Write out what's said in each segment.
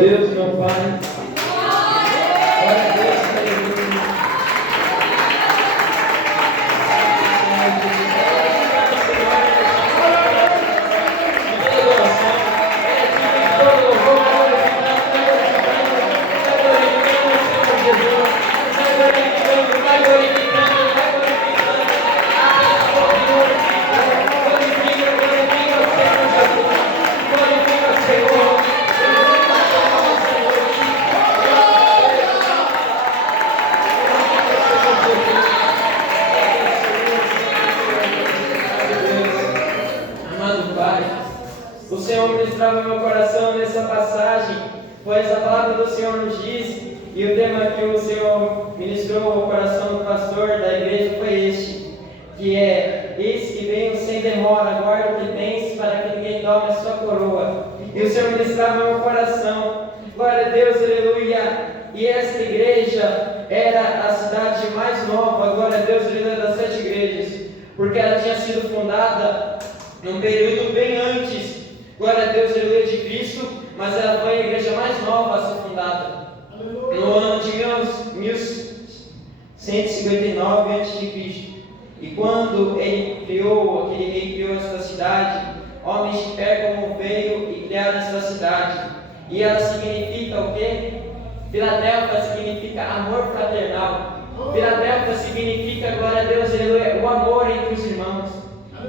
Deus, meu Pai. Glória a Deus, aleluia. O Senhor ministrava meu coração nessa passagem, pois a palavra do Senhor nos diz, e o tema que o Senhor ministrou ao coração do pastor da igreja foi este, que é: eis que venho sem demora, guarda o que tens, para que ninguém tome a sua coroa. E o Senhor ministrava meu coração, glória a Deus, aleluia. E esta igreja era a cidade mais nova, glória a Deus, aleluia, das 7 igrejas, porque ela tinha sido fundada num período bem antes, glória a Deus, aleluia, de Cristo, mas ela foi a igreja mais nova a ser fundada, no ano de 1159 a.C. E quando aquele rei criou esta cidade, homens de Pérgamo veio e criaram esta cidade. E ela significa o quê? Filadélfia significa amor fraternal. Filadélfia significa, glória a Deus, aleluia, o amor entre os irmãos.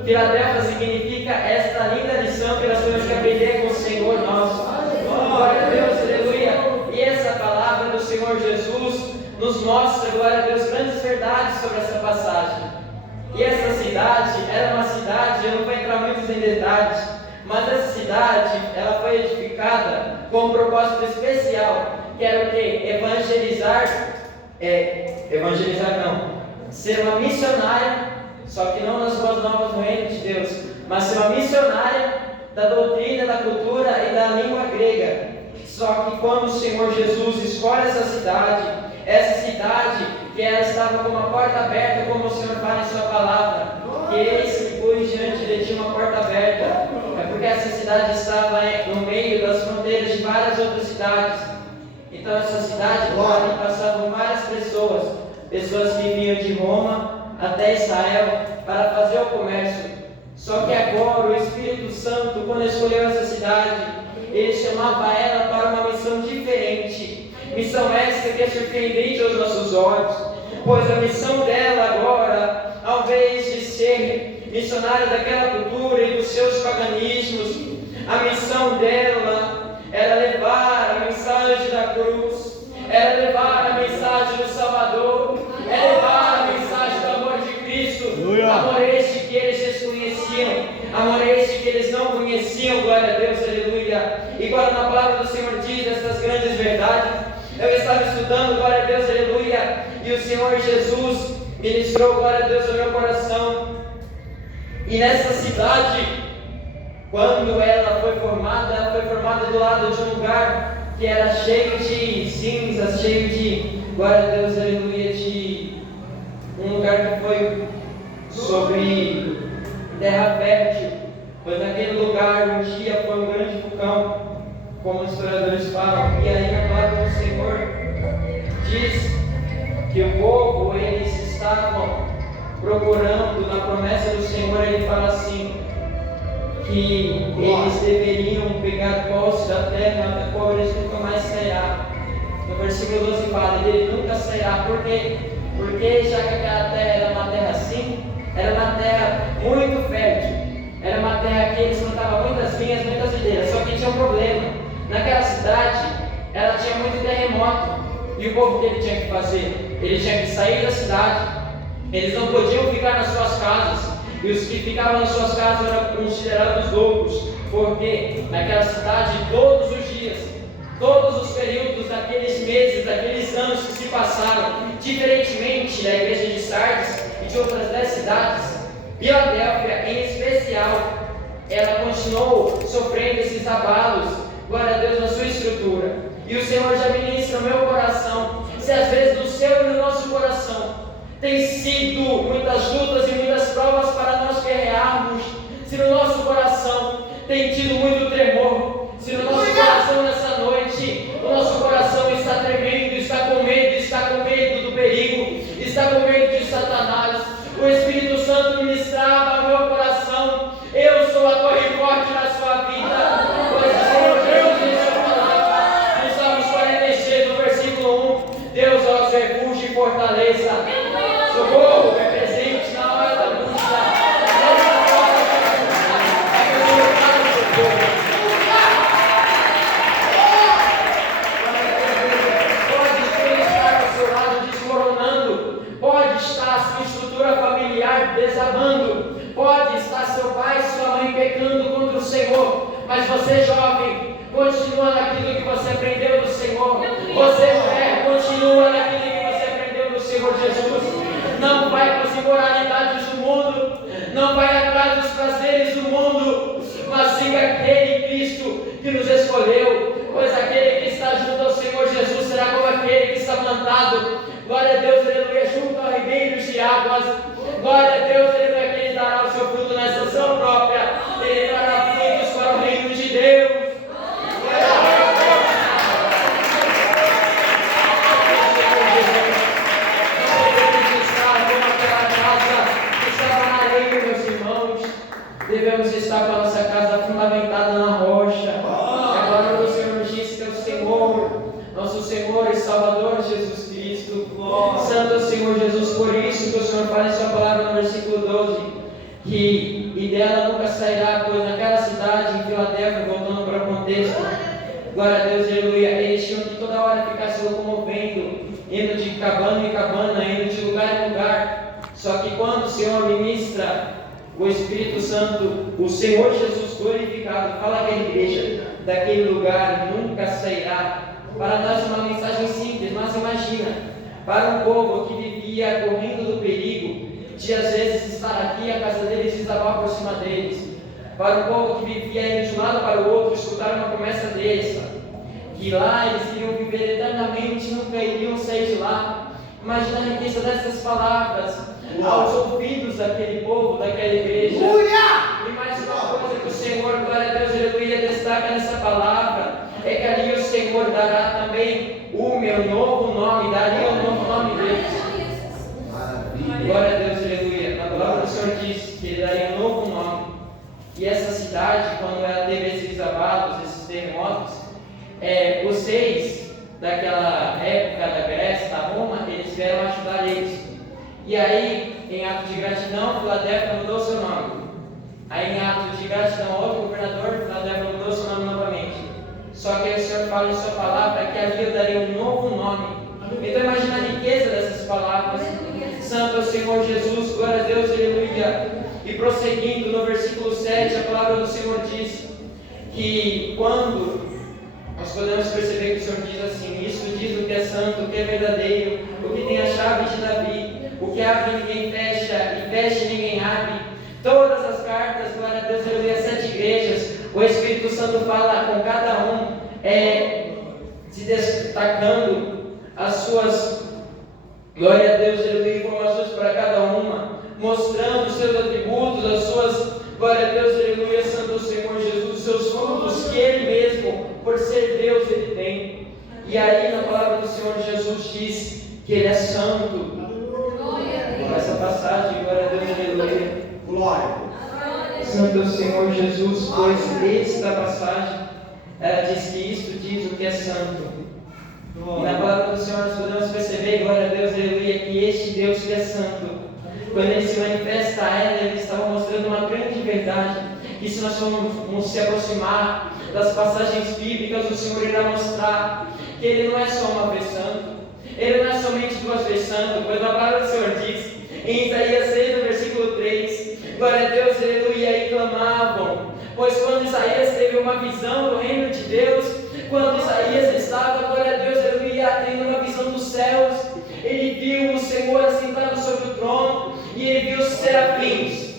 Filadélfia significa esta linda lição que nós temos que aprender com o Senhor nosso. Glória a Deus, aleluia. E essa palavra do Senhor Jesus nos mostra, glória a Deus, grandes verdades sobre essa passagem. E essa cidade era uma cidade, eu não vou entrar muito em detalhes, mas essa cidade, ela foi edificada com um propósito especial, que era o quê? Ser uma missionária, só que não nas boas novas do reino de Deus, mas ser uma missionária da doutrina, da cultura e da língua grega. Só que quando o Senhor Jesus escolhe essa cidade que ela estava com uma porta aberta, como o Senhor fala em sua palavra, que eis que pus diante de ti uma porta aberta, é porque essa cidade estava no meio das fronteiras de várias outras cidades. Então essa cidade, lá passavam várias pessoas que vinham de Roma até Israel para fazer o comércio. Só que agora o Espírito Santo, quando escolheu essa cidade, ele chamava ela para uma missão diferente. Missão essa que é surpreendente aos nossos olhos, pois a missão dela agora, ao invés de ser missionária daquela cultura e dos seus paganismos, a missão dela era levar a mensagem da cruz, era levar a mensagem do Salvador, era levar a mensagem do amor de Cristo, amor este que eles desconheciam, amor este que eles não conheciam, glória a Deus, aleluia. E quando na palavra do Senhor diz essas grandes verdades, eu estava estudando, glória a Deus, aleluia, e o Senhor Jesus ministrou, glória a Deus, ao meu coração. E nessa cidade, quando ela foi formada do lado de um lugar que era cheio de cinzas, cheio de, glória a Deus, aleluia, de um lugar que foi sobre terra fértil, pois naquele lugar um dia foi um grande vulcão, como os historiadores falam. E aí a palavra do Senhor diz que o povo, eles estavam procurando, na promessa do Senhor, ele fala assim, que eles deveriam pegar posse da terra, da qual eles nunca mais sairá. No versículo 12 fala, ele nunca sairá. Por quê? Porque já que aquela terra era uma terra assim, era uma terra muito fértil, era uma terra que eles plantavam muitas vinhas, muitas videiras, só que tinha um problema. Naquela cidade, ela tinha muito terremoto, e o povo que ele tinha que fazer? Ele tinha que sair da cidade, eles não podiam ficar nas suas casas, e os que ficavam nas suas casas eram considerados loucos, porque naquela cidade, todos os dias, todos os períodos daqueles meses, daqueles anos que se passaram, diferentemente da igreja de Sardes e de outras 10 cidades, Filadélfia em especial, ela continuou sofrendo esses abalos, glória a Deus, na sua estrutura. E o Senhor já ministra no meu coração, se às vezes do seu e no nosso coração tem sido muitas lutas e muitas provas para nós guerrearmos, se no nosso coração tem tido muito tremor, se no nosso coração nessa noite de águas. Glória a Deus, aleluia, que Ele dará o seu fruto na estação própria. Ele dará frutos para o reino de Deus. Devemos estar com a nossa casa fundamentada na rocha. A palavra do Senhor nos diz que é o Senhor, nosso Senhor e Salvador Jesus Cristo. Santo é o Senhor Jesus, por isso que o Senhor fala em sua palavra no versículo 12, que e dela nunca sairá, pois naquela cidade, em Filadélfia, voltando para o contexto, glória a Deus, aleluia, eles tinham que toda hora ficar se locomovendo, indo de cabana em cabana, indo de lugar em lugar. Só que quando o Senhor ministra o Espírito Santo, o Senhor Jesus glorificado, fala àquela igreja, daquele lugar nunca sairá. Para nós uma mensagem simples, mas imagina, para um povo que vivia correndo do perigo, de às vezes estar aqui e a casa deles desabar por cima deles. Para um povo que vivia indo de um lado para o outro, escutar uma promessa dessa, que lá eles iriam viver eternamente, nunca iriam sair de lá. Imagina a riqueza dessas palavras aos ouvidos daquele povo, daquela igreja. E mais uma coisa que o Senhor, glória a Deus, aleluia, destaca nessa palavra, é que ali o Senhor dará também o meu novo nome, daria o novo nome deles. Glória a Deus, aleluia. Na palavra do Senhor diz que Ele daria um novo nome. E essa cidade, quando ela teve esses abalos, esses terremotos, os reis daquela época da Grécia, da Roma, eles vieram ajudar eles. E aí, em ato de gratidão, Filadélfia mudou seu nome. Aí, em ato de gratidão, outro governador, Filadélfia mudou seu nome novamente. Só que aí o Senhor fala em sua palavra que ali eu daria um novo nome. Então imagina a riqueza dessas palavras. Santo é o Senhor Jesus, glória a Deus, aleluia. E prosseguindo no versículo 7, a palavra do Senhor diz que quando nós podemos perceber que o Senhor diz assim: isso diz o que é santo, o que é verdadeiro, o que tem a chave de Davi, o que abre ninguém fecha, e fecha ninguém abre. Todas as cartas, glória a Deus, aleluia, 7 igrejas, o Espírito Santo fala com cada um, se destacando as suas, glória a Deus, aleluia, informações para cada uma, mostrando os seus atributos, as suas, glória a Deus, aleluia, santo o Senhor Jesus, os seus frutos que Ele mesmo, por ser Deus, Ele tem. E aí na palavra do Senhor Jesus diz que Ele é santo. Essa passagem, glória a Deus, aleluia. Glória. Santo é o Senhor Jesus, pois esta passagem, ela diz que isto diz o que é santo. E na palavra do Senhor nós podemos perceber, glória a Deus, aleluia, que este Deus que é santo, quando Ele se manifesta a ela, Ele estava mostrando uma grande verdade, que se nós formos se aproximar das passagens bíblicas, o Senhor irá mostrar que Ele não é só uma vez santo, Ele não é somente 2 vezes santo, pois a palavra do Senhor diz, em Isaías 6, no versículo 3, glória a Deus, aleluia, e clamavam, pois quando Isaías teve uma visão do reino de Deus, quando Isaías estava, glória a Deus, aleluia, tendo uma visão dos céus, ele viu o Senhor assentado sobre o trono, e ele viu os serafins,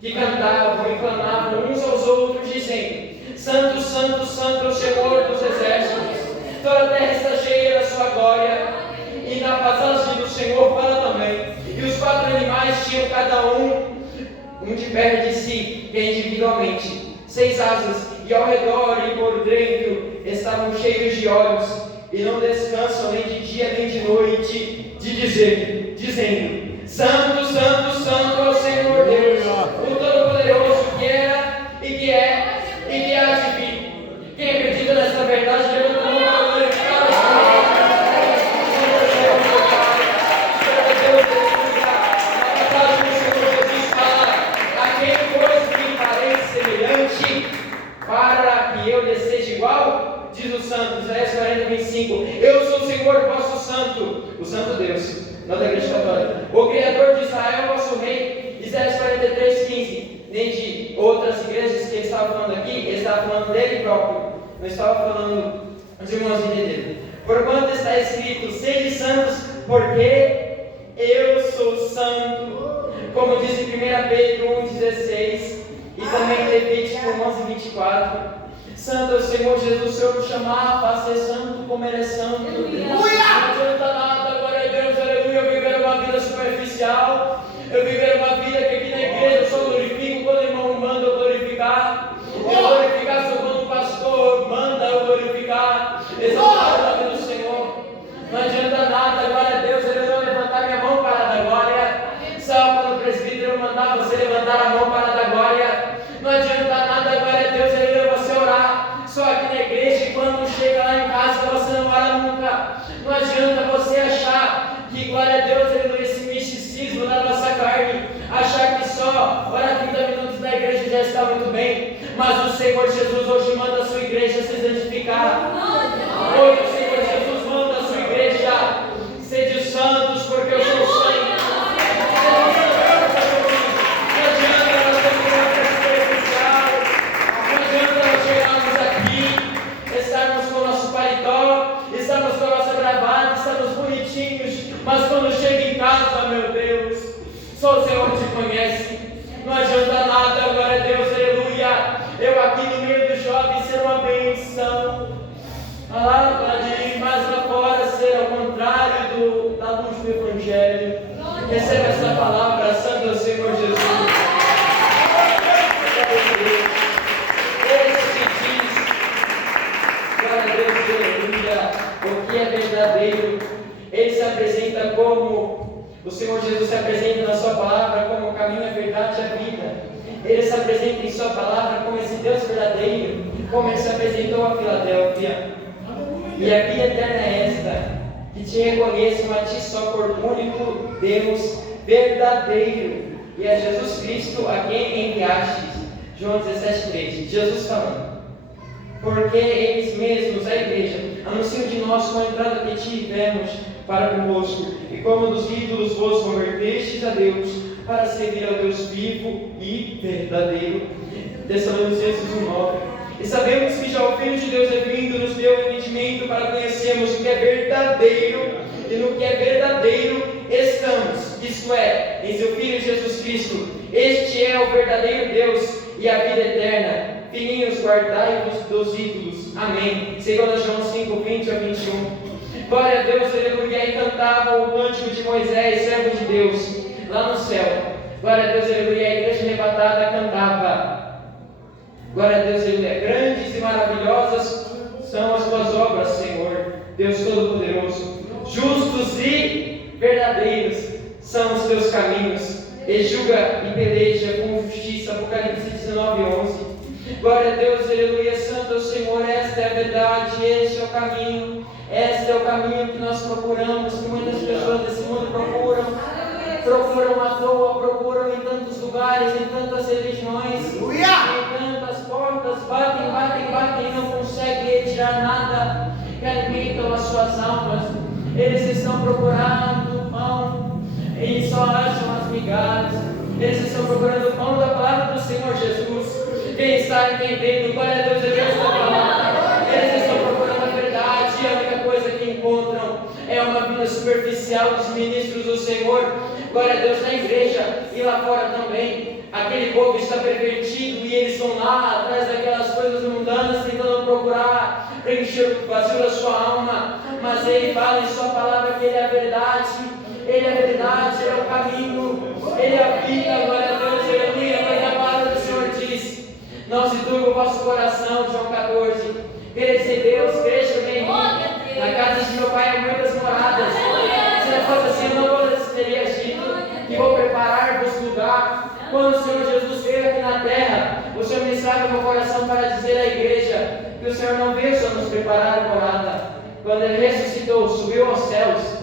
que cantavam e clamavam uns aos outros, dizendo: Santo, Santo, Santo é o Senhor dos exércitos, toda a terra está cheia da sua glória, e na passagem do Senhor fala também, e os 4 animais tinham cada um de perto de si, que individualmente, 6 asas, e ao redor e por dentro estavam cheios de olhos, e não descansam nem de dia nem de noite, dizendo: Santo, Santo, Santo é o Senhor Deus, o Todo-Poderoso, que era e que é e que há de vir. Quem acredita nessa verdade, levanta a mão para glorificar o Senhor. Para que eu lhe seja igual, diz o santo, Isaías 40, 25, eu sou o Senhor, vosso santo, o santo Deus, não da igreja católica, o Criador de Israel, vosso rei, Isaías 43, 15, nem de outras igrejas que ele estava falando aqui, ele estava falando dele próprio, não estava falando dos irmãos entenderam. Porquanto está escrito, sede santos, porque eu sou santo, como diz em 1 Pedro 1,16, e também Levítico 11:24. Santo é o Senhor Jesus, o Senhor nos chamar para ser santo como Ele é santo. Não adianta nada, glória a Deus, aleluia, viver uma vida superficial. superficial. Eu viver uma vida que aqui na igreja eu só glorifico quando o irmão manda eu glorificar. Eu glorificar só quando o pastor manda eu glorificar. Exaltar o nome do Senhor. Não adianta nada, glória a Deus, eu não levantar minha mão para dar glória. Só quando o presbítero mandar você levantar a mão para dar glória. Não adianta nada, glória a Deus, aleluia, você orar só aqui na igreja e quando chega lá em casa você não ora nunca. Não adianta você achar que, glória a Deus, aleluia, esse misticismo da nossa carne, achar que só orar 30 minutos na igreja já está muito bem. Mas o Senhor Jesus hoje manda a sua igreja se santificar. Hoje o Senhor Jesus manda a sua igreja ser de santos, porque eu sou santo. Mas quando chega em casa, meu Deus, só o Senhor te conhece. Não adianta nada, glória a Deus, aleluia. Eu aqui no meio dos jovens ser uma benção. Mas lá fora ser ao contrário da luz do Evangelho. Receba essa palavra, santo é o Senhor Jesus. Ele se diz, glória a Deus, aleluia, o que é verdadeiro. Ele se apresenta como, o Senhor Jesus se apresenta na sua palavra como o caminho, a verdade e a vida. Ele se apresenta em sua palavra como esse Deus verdadeiro, como ele se apresentou a Filadélfia. E a vida eterna é esta, que te reconheçam a ti só por único Deus verdadeiro, e a Jesus Cristo a quem enviastes. João 17,3. Jesus falando. Porque eles mesmos, a igreja, anunciam de nós com a entrada que tivemos para convosco, e como dos ídolos vos convertestes a Deus, para servir ao Deus vivo e verdadeiro. Tessalonicenses 1,9. E sabemos que já o Filho de Deus é vindo, nos deu entendimento para conhecermos o que é verdadeiro, e no que é verdadeiro estamos, isto é, em seu Filho Jesus Cristo. Este é o verdadeiro Deus e a vida eterna. Filhinhos, guardai-vos dos ídolos. Amém. 2 João 5, 20 a 21. Glória a Deus, aleluia. E cantava o cântico de Moisés, servo de Deus, lá no céu. Glória a Deus, aleluia. A igreja arrebatada cantava. Glória a Deus, aleluia. Grandes e maravilhosas são as tuas obras, Senhor, Deus Todo-Poderoso. Justos e verdadeiros são os teus caminhos. E julga e peleja com justiça. Apocalipse 19, 11. Glória a Deus, aleluia, santo é o Senhor, esta é a verdade, este é o caminho, este é o caminho que nós procuramos, que muitas pessoas desse mundo procuram à toa, procuram em tantos lugares, em tantas religiões, em tantas portas, batem e não conseguem retirar nada que alimentam as suas almas. Eles estão procurando pão e só acham as migalhas. Eles estão procurando o pão da palavra do Senhor Jesus. Quem está entendendo, glória a Deus, é Deus da palavra. Eles estão procurando a verdade e a única coisa que encontram é uma vida superficial dos ministros do Senhor. Glória a Deus, na igreja e lá fora também. Aquele povo está pervertido e eles vão lá atrás daquelas coisas mundanas tentando procurar preencher o vazio da sua alma. Mas ele fala em sua palavra que ele é a verdade. Ele é a verdade, ele é o caminho, ele é a vida, glória a Deus, aleluia. Mas a palavra do Senhor diz: não se turbe o vosso coração, João 14. Quereis em Deus, cresça em mim. Na casa de meu pai há muitas moradas. Se não fosse assim, eu não vos teria dito que vou preparar-vos lugar. Quando o Senhor Jesus veio aqui na terra, o Senhor ministrava meu coração para dizer à igreja que o Senhor não veio só nos preparar morada. Quando ele ressuscitou, subiu aos céus,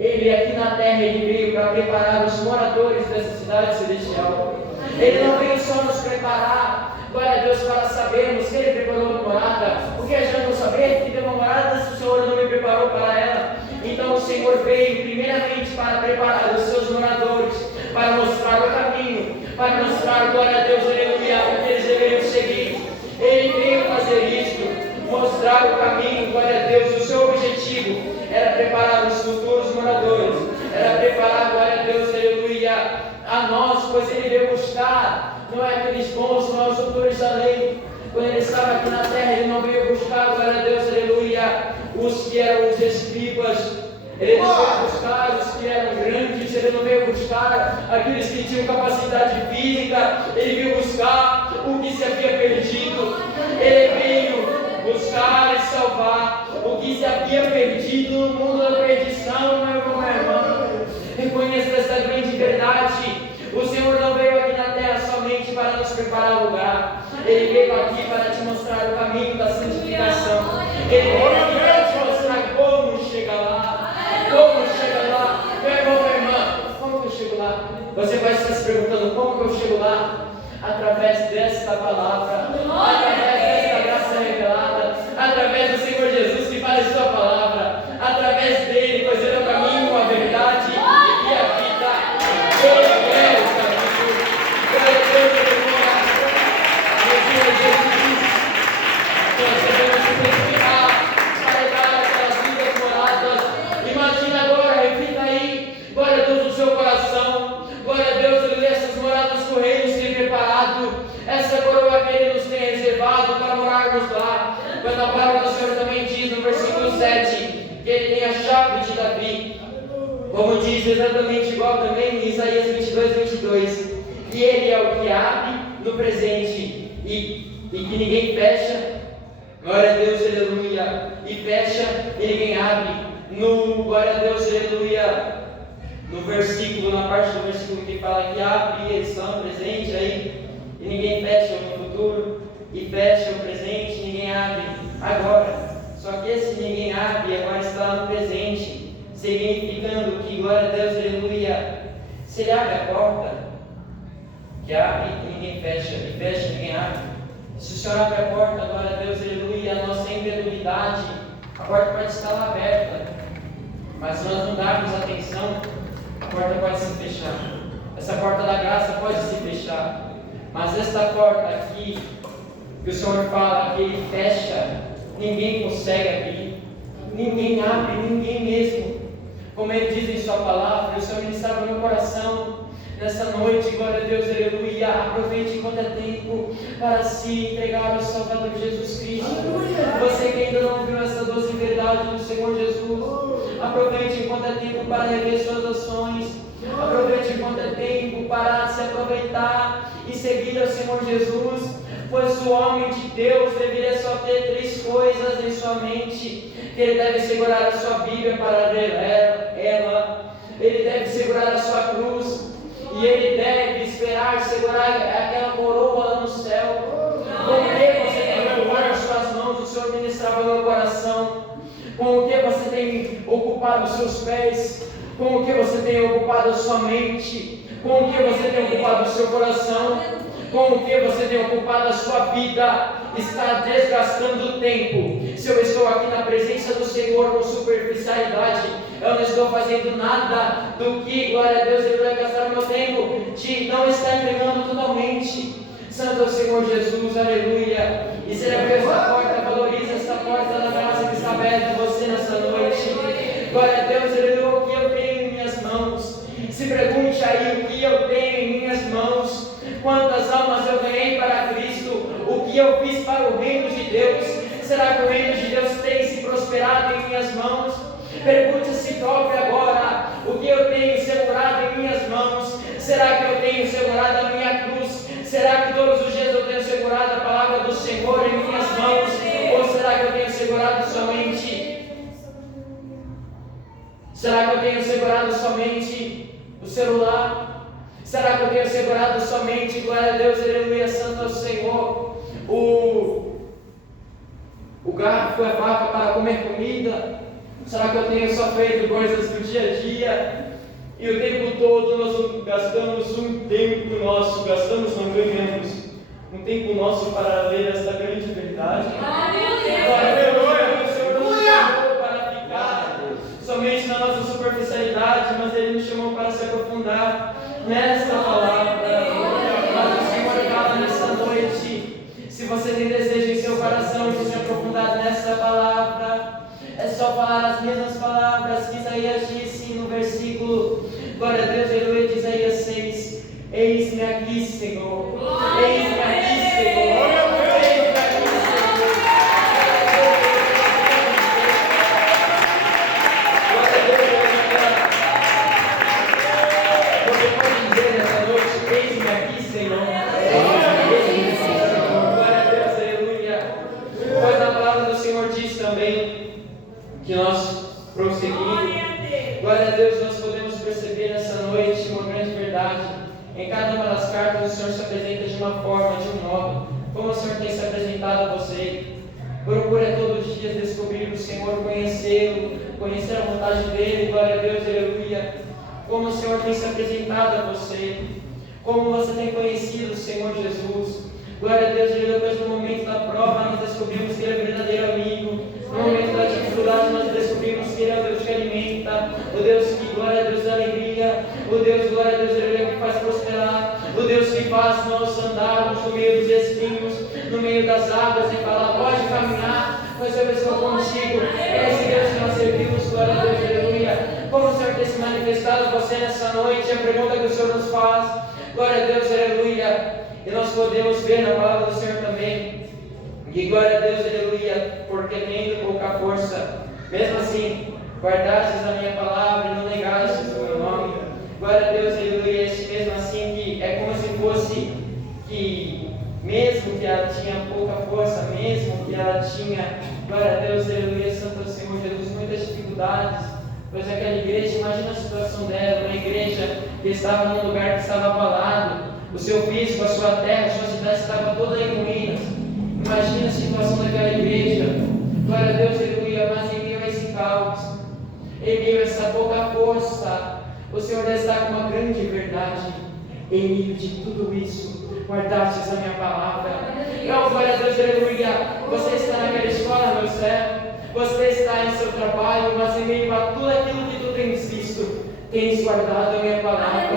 ele aqui na terra ele veio para preparar os moradores dessa cidade celestial. Ele não veio só nos preparar, glória a Deus, para sabermos que ele preparou uma morada. Porque adianta eu saber que tem uma morada se o Senhor não me preparou para ela? Então o Senhor veio primeiramente para preparar os seus moradores, para mostrar o caminho, para mostrar, glória a Deus, aleluia, o que eles deveriam seguir. Ele veio fazer isto, mostrar o caminho, glória a Deus. O seu objetivo era preparar os futuros moradores, era preparar, glória a Deus, aleluia, a nós, pois ele veio buscar, não é aqueles bons, não é os doutores da lei. Quando ele estava aqui na terra, ele não veio buscar, glória a Deus, aleluia, os que eram os escribas. Ele veio buscar os que eram grandes ele não veio buscar aqueles que tinham capacidade física, ele veio buscar o que se havia perdido, ele veio buscar e salvar o que se havia perdido no mundo da perdição, meu irmão, minha irmã. Reconheça essa grande verdade. O Senhor não veio aqui na terra somente para nos preparar lugar, Ele veio aqui para te mostrar o caminho da santificação. Ele veio aqui para te mostrar como chegar lá. Como chegar lá? Meu irmão, minha irmã, como que eu chego lá? Você vai estar se perguntando: como que eu chego lá? Através desta palavra, através desta graça revelada, através do Senhor Jesus que faz a sua palavra, através dele, pois ele é o caminho, a verdade e a vida. Ele é o caminho. Glória a Deus, aleluia. Jesus, nós devemos nos purificar para dar aquelas vidas moradas. Imagina agora, repita aí, glória a Deus no seu coração, glória a Deus, aleluia, essas moradas que o Rei nos tem preparado, essa coroa que Ele nos tem reservado para morarmos lá. Quando a palavra do Senhor também diz no versículo 7 que Ele tem a chave de Davi, como diz exatamente igual também em Isaías 22, que Ele é o que abre no presente e que ninguém fecha. Glória a Deus, aleluia. E fecha e ninguém abre. Glória a Deus, aleluia. No versículo, na parte do versículo que fala que abre, eles estão no presente aí, e ninguém fecha no futuro, e fecha o presente, ninguém abre agora. Só que esse ninguém abre agora está no presente, significando que, glória a Deus, aleluia, se Ele abre a porta, que abre e ninguém fecha, e fecha e ninguém abre. Se o Senhor abre a porta, glória a Deus, aleluia, a nossa incredulidade, a porta pode estar lá aberta, mas se nós não darmos atenção, a porta pode se fechar. Essa porta da graça pode se fechar. Mas esta porta aqui, que o Senhor fala que Ele fecha, ninguém consegue abrir, ninguém abre, ninguém mesmo. Como Ele diz em Sua palavra, o Senhor ministrava no meu coração nessa noite, glória a Deus, aleluia. Aproveite enquanto é tempo para se entregar ao Salvador Jesus Cristo. Você que ainda não viu essa doce verdade do Senhor Jesus, aproveite enquanto é tempo para rever suas ações. Aproveite enquanto é tempo para se aproveitar e seguir ao Senhor Jesus, pois o homem de Deus deveria só ter 3 coisas em sua mente: que ele deve segurar a sua Bíblia para ler ela, ele deve segurar a sua cruz, e ele deve esperar segurar aquela coroa lá no céu. Com o que você tem ocupado as suas mãos? O Senhor ministrava no meu coração. Com o que você tem ocupado os seus pés? Com o que você tem ocupado a sua mente? Com o que você tem ocupado o seu coração? Com o que você tem ocupado a sua vida? Está desgastando o tempo. Se eu estou aqui na presença do Senhor com superficialidade, eu não estou fazendo nada do que, glória a Deus, eu vou gastar o meu tempo de não estar entregando totalmente. Santo é o Senhor Jesus, aleluia. E se ele abriu esta porta, valorize esta porta da graça que está aberta a você nessa noite. Glória a Deus, aleluia. O que eu tenho em minhas mãos? Se pergunte aí o que eu tenho em minhas mãos. Quantas almas eu ganhei para Cristo? O que eu fiz para o reino de Deus? Será que o reino de Deus tem se prosperado em minhas mãos? Pergunte a si próprio agora: o que eu tenho segurado em minhas mãos? Será que eu tenho segurado a minha cruz? Será que todos os dias eu tenho segurado a palavra do Senhor em minhas mãos? Ou será que eu tenho segurado somente? Será que eu tenho segurado somente o celular? Será que eu tenho segurado somente, glória a Deus, aleluia, santo ao Senhor, o garfo, a faca para comer comida? Será que eu tenho só feito coisas do dia a dia? E o tempo todo nós gastamos um tempo nosso, não ganhamos um tempo nosso para ler esta grande verdade. Aleluia! O Senhor nos chamou para ficar somente na nossa superficialidade, mas Ele nos chamou para se aprofundar nesta palavra. Mas o Senhor fala nessa noite: se você tem desejo em seu coração de se aprofundar nessa palavra, é só falar as mesmas palavras que Isaías disse no versículo, glória a Deus, aleluia, de Isaías 6: eis-me aqui, Senhor. Eis-me aqui, Senhor. que nós prosseguimos. Glória a Deus, nós podemos perceber nessa noite uma grande verdade. Em cada uma das cartas o Senhor se apresenta de uma forma, de um modo. Como o Senhor tem se apresentado a você? Procure todos os dias descobrir o Senhor, conhecê-lo, conhecer a vontade dEle. Glória a Deus, aleluia. Como o Senhor tem se apresentado a você? Como você tem conhecido o Senhor Jesus? Glória a Deus, depois no momento da prova nós descobrimos que Ele é o verdadeiro amigo. No momento da dificuldade nós descobrimos que Ele é o Deus que alimenta, o Deus que, glória a Deus, dá alegria, o Deus, glória a Deus, Ele é que faz prosperar, o Deus que faz nós andarmos no meio dos espinhos, no meio das águas, e fala, pode caminhar, pois eu estou contigo. É esse Deus que nós servimos, glória a Deus, aleluia. Como o Senhor tem se manifestado a você nessa noite, a pergunta que o Senhor nos faz, glória a Deus, aleluia. E nós podemos ver na palavra do Senhor também, que glória a Deus, aleluia, porque tendo pouca força, mesmo assim, guardastes a minha palavra e não negastes o meu nome. Glória a Deus, aleluia, mesmo assim, que é como se fosse que, mesmo que ela tinha pouca força, mesmo que ela tinha, glória a Deus, aleluia, Santo Senhor Jesus, muitas dificuldades, pois aquela igreja, imagina a situação dela, uma igreja que estava num lugar que estava abalado, o seu físico, a sua terra, a sua cidade estava toda em ruínas. Imagina a situação daquela igreja, glória a Deus, aleluia, mas em meio a esse caos, em meio a essa pouca força, o Senhor está com uma grande verdade. Em meio de tudo isso, guardastes a minha palavra. Então, glória a Deus, aleluia. Você está naquela escola, meu servo, você está em seu trabalho, mas em meio a tudo aquilo que tu tens visto, tens guardado a minha palavra.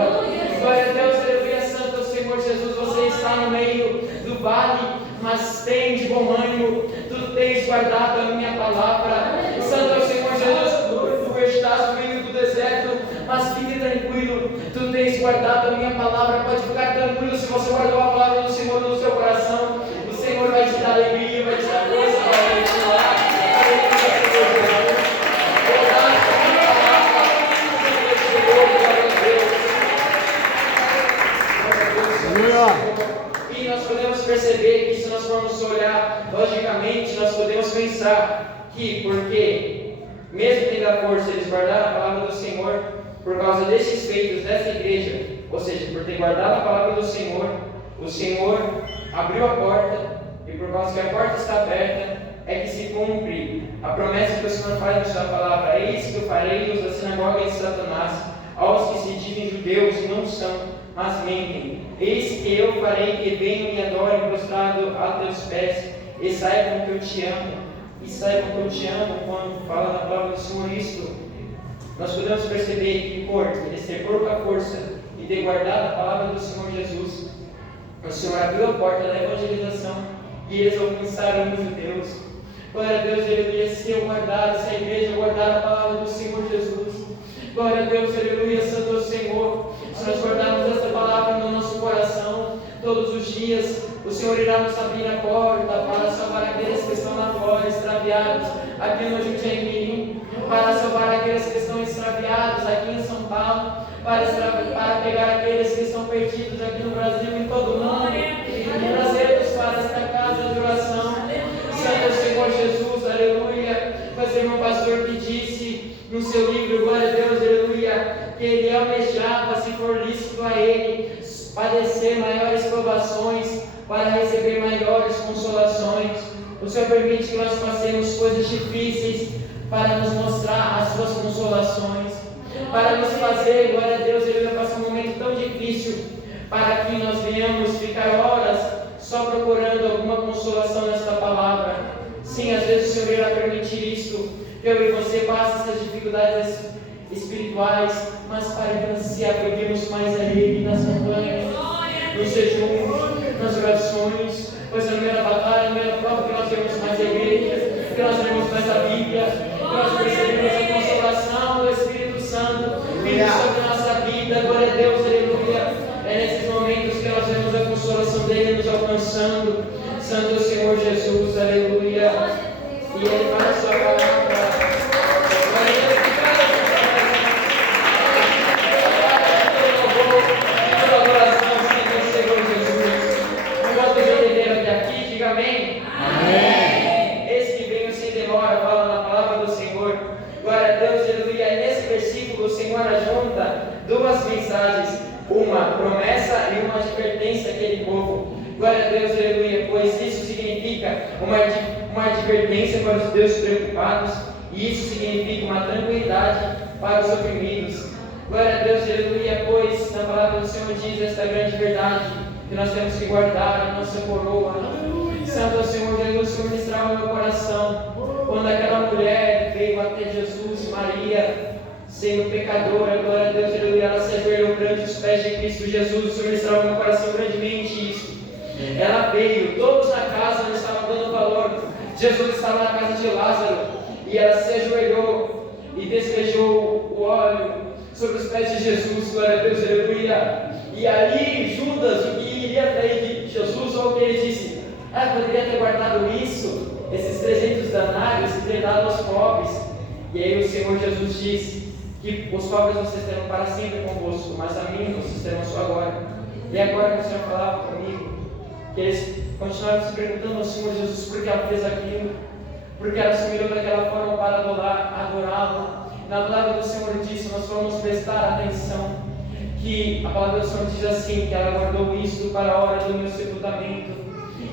Glória a Deus, aleluia, Santo Senhor Jesus, você está no meio do vale, mas tem de bom ânimo, tu tens guardado a minha palavra. Santo Senhor Jesus, tu estás no meio do deserto, mas fique tranquilo, tu tens guardado a minha palavra. Pode ficar tranquilo, se você guardou a palavra do Senhor no seu coração, o Senhor vai te dar alegria, vai te dar força, vai te dar e nós podemos perceber que, se nós formos olhar logicamente, nós podemos pensar que, porque mesmo tendo a força, eles guardaram a palavra do Senhor, por causa desses feitos dessa igreja, ou seja, por ter guardado a palavra do Senhor, o Senhor abriu a porta, e por causa que a porta está aberta, é que se cumpre a promessa que o Senhor faz na sua palavra. Eis que eu farei os da sinagoga de Satanás, aos que se dizem judeus e não são, mas mentem. Eis que eu farei que venham e adorem prostrado a teus pés, e saibam que eu te amo. E saibam que eu te amo. Quando fala na palavra do Senhor isto, nós podemos perceber que por eles ter pouca força e ter guardado a palavra do Senhor Jesus, o Senhor abriu a porta da evangelização e eles alcançaram os judeus. Glória a Deus, aleluia, se eu guardar, se a igreja guardar a palavra do Senhor Jesus, glória a Deus, aleluia, Santo Senhor, se nós guardarmos essa palavra no nosso coração, todos os dias, o Senhor irá nos abrir a porta para salvar aqueles que estão lá fora, extraviados, aqui no Jundiaí, para salvar aqueles que estão extraviados aqui em São Paulo, para pegar aqueles que estão perdidos aqui no Brasil e em todo o mundo, e trazê-los para esta casa de oração. Santo Senhor Jesus, aleluia. Mas o irmão pastor que disse no seu livro, glória a Deus, aleluia, que ele almejava, se for lícito a ele, padecer maiores provações para receber maiores consolações. O Senhor permite que nós passemos coisas difíceis para nos mostrar as suas consolações, para nos fazer, glória a Deus, ele passar um momento tão difícil, para que nós venhamos ficar horas só procurando alguma consolação nesta palavra. Sim, às vezes o Senhor irá permitir isso, que eu e você passem essas dificuldades espirituais, mas para que nós se apeguemos mais a Ele nas campanhas, nos jejuns, nas orações, pois na primeira batalha, na primeira prova, que nós temos mais a igreja, que nós temos mais a Bíblia, que nós percebemos a consolação do Espírito Santo vindo sobre a nossa vida. Glória a Deus, aleluia. É nesses momentos que nós vemos a consolação dele nos alcançando. Santo Senhor Jesus, aleluia. E ele faz a sua palavra. Amém. Amém. Esse que veio sem demora, fala na palavra do Senhor, Senhor ajunta duas mensagens, uma promessa e uma advertência àquele povo. Glória a Deus, aleluia, pois isso significa uma advertência para os Deus preocupados, e isso significa uma tranquilidade para os oprimidos. Glória a Deus, aleluia, pois na palavra do Senhor diz esta grande verdade, que nós temos que guardar a nossa coroa. Santo Senhor Jesus, o Senhor ministrava no meu coração, quando aquela mulher veio até Jesus, Maria, sendo pecadora, glória a Deus, aleluia, ela se ajoelhou perante os pés de Cristo Jesus, o Senhor ministrava no meu coração grandemente isso. Ela veio, todos na casa não estavam dando valor, Jesus estava na casa de Lázaro, e ela se ajoelhou e despejou o óleo sobre os pés de Jesus, glória a Deus, aleluia. E ali Judas, o que iria até de Jesus, ou o que ele disse, poderia ter guardado isso, esses 300 denários, e ter dado aos pobres. E aí o Senhor Jesus disse que os pobres vocês terão para sempre convosco, mas a mim vocês terão só agora. E agora que o Senhor falava comigo, que eles continuaram se perguntando ao Senhor Jesus por que ela fez aquilo, porque ela se humilhou daquela forma para adorá-lo. Na palavra do Senhor disse, nós vamos prestar atenção, que a palavra do Senhor diz assim, que ela guardou isso para a hora do meu sepultamento.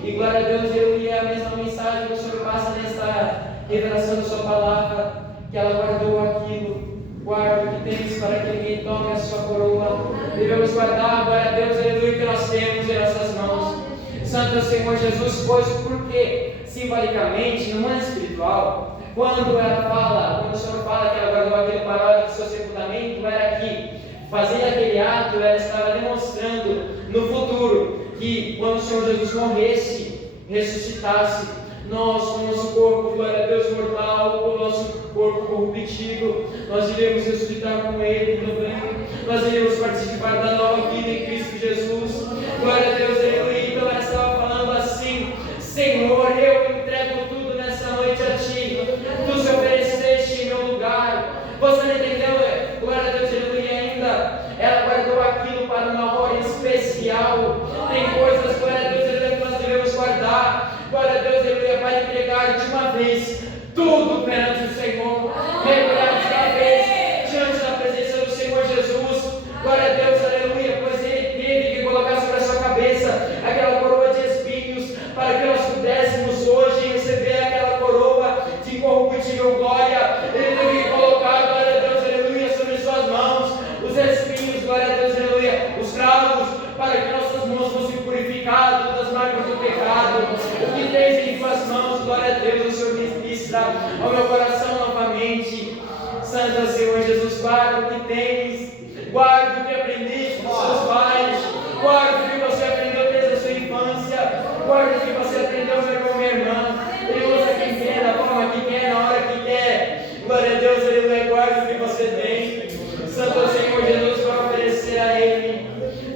E glória a Deus, eu li a mesma mensagem que o Senhor passa nesta revelação da sua palavra, que ela guardou aquilo. Guarda o que tens para que ninguém tome a sua coroa. Devemos guardar, glória a Deus, aleluia, que nós temos em nossas mãos. Santo Senhor Jesus, pois porque simbolicamente, no mundo espiritual, quando o Senhor fala que ela guardou aquilo para a hora do seu sepultamento, era que, fazendo aquele ato, ela estava demonstrando no futuro que quando o Senhor Jesus morresse, ressuscitasse, nós com o nosso corpo, glória a Deus, mortal, com o nosso corpo corruptível, nós iremos ressuscitar com Ele também, nós iremos participar da nova vida em Cristo Jesus. Glória a Deus, aleluia. Então ela estava falando assim: Senhor, eu entrego tudo nessa noite a Ti, Tu se ofereceste em meu lugar. Você não entendeu? Glória a Deus, aleluia. Ainda ela guardou aquilo para uma hora especial. Tem coisas, glória a Deus, aleluia, que nós devemos guardar. Glória a Deus, aleluia, para entregar de uma vez tudo perante o Senhor, mergulhar de uma vez diante da presença do Senhor Jesus. Glória a Deus, aleluia, pois Ele teve que colocar sobre a sua cabeça aquela coroa de espinhos para que nós pudéssemos hoje receber aquela coroa de incorruptível glória. Ele teve que colocar, glória a Deus, aleluia, sobre suas mãos os espinhos, glória a Deus, aleluia, os cravos, para que nossas mãos fossem purificadas das marcas do pecado. O que tens em tuas mãos, glória a Deus, o Senhor ministra ao meu coração novamente. Santo Senhor Jesus, guarda o que tens, guarda o que aprendeste dos seus pais, guarda o que você aprendeu desde a sua infância, guarda o que você aprendeu, meu irmão, minha irmã. Ele usa quem quer, da forma que quer, na hora que quer. Glória a Deus, aleluia, guarda o que você tem. Santo Senhor Jesus, vai oferecer a Ele.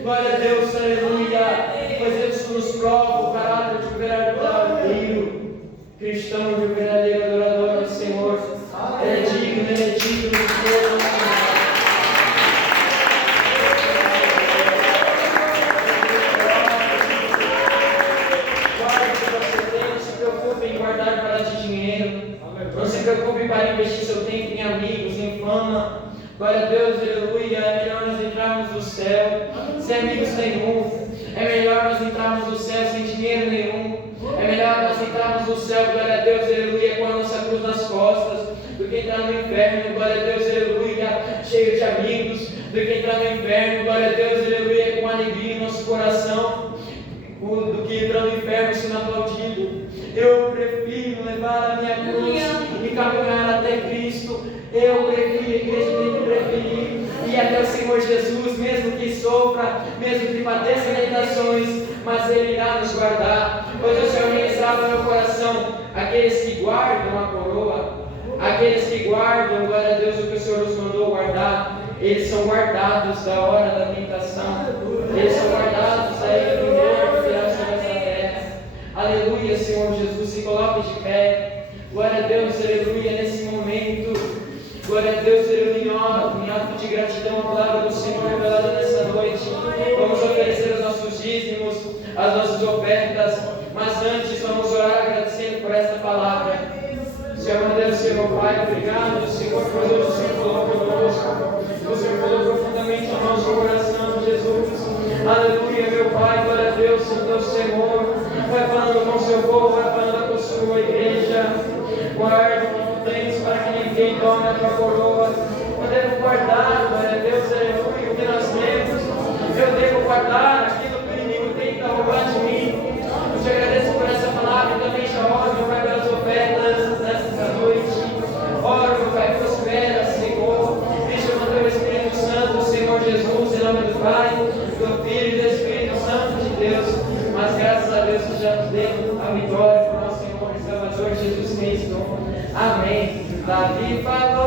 Glória a Deus, aleluia. Pois Deus nos prova o caráter de um verdadeiro cristão, de um verdadeiro adorador do Senhor. Ele é digno, Ele é digno de Deus. Guarde o que você tem, não se preocupe em guardar para de dinheiro. Não se preocupe para investir seu tempo em amigos, em fama. Glória a Deus, aleluia. É melhor nós entrarmos no céu sem amigos nenhum. É melhor nós entrarmos no céu sem dinheiro nenhum. É melhor nós entrarmos no céu, glória a Deus, aleluia, com a nossa cruz nas costas, do que entrar no inferno, glória a Deus, aleluia, cheio de amigos, do que entrar no inferno, glória a Deus, aleluia, com alegria em nosso coração, do que entrar no inferno sendo aplaudido. Eu prefiro levar a minha cruz e caminhar até Cristo. Eu prefiro, a igreja tem que preferir ir até o Senhor Jesus, mesmo que sofra, mesmo que padeça tentações, mas Ele irá nos guardar. Pois o Senhor ministrava no meu coração aqueles que guardam a coroa, aqueles que guardam, glória a Deus, o que o Senhor nos mandou guardar. Eles são guardados da hora da tentação, eles são guardados da ira do Senhor que virá sobre essa terra. Aleluia, Senhor Jesus, se coloque de pé. Glória a Deus, aleluia, nesse momento. Glória a Deus, aleluia, em ato de gratidão, a palavra do Senhor revelada nessa noite. Vamos oferecer os nossos dízimos, as nossas ofertas, mas antes vamos orar agradecendo por essa palavra. Senhor, meu Deus, Senhor, Pai, obrigado, Senhor, por hoje o Senhor falou conosco. Quem tome a tua coroa. Eu devo guardar, glória a Deus, aleluia, o que nós temos. Eu devo guardar aquilo que o inimigo tenta roubar de mim. Eu te agradeço por essa palavra e também já oro, meu Pai, pelas ofertas nesta noite. Oro, meu Pai, prospera, Senhor. Deixa eu manter o Espírito Santo, Senhor Jesus, em nome do Pai, do Filho e do Espírito Santo de Deus. Mas graças a Deus que já nos deu a vitória por nosso Senhor e Salvador Jesus Cristo. Amém. Davi falou.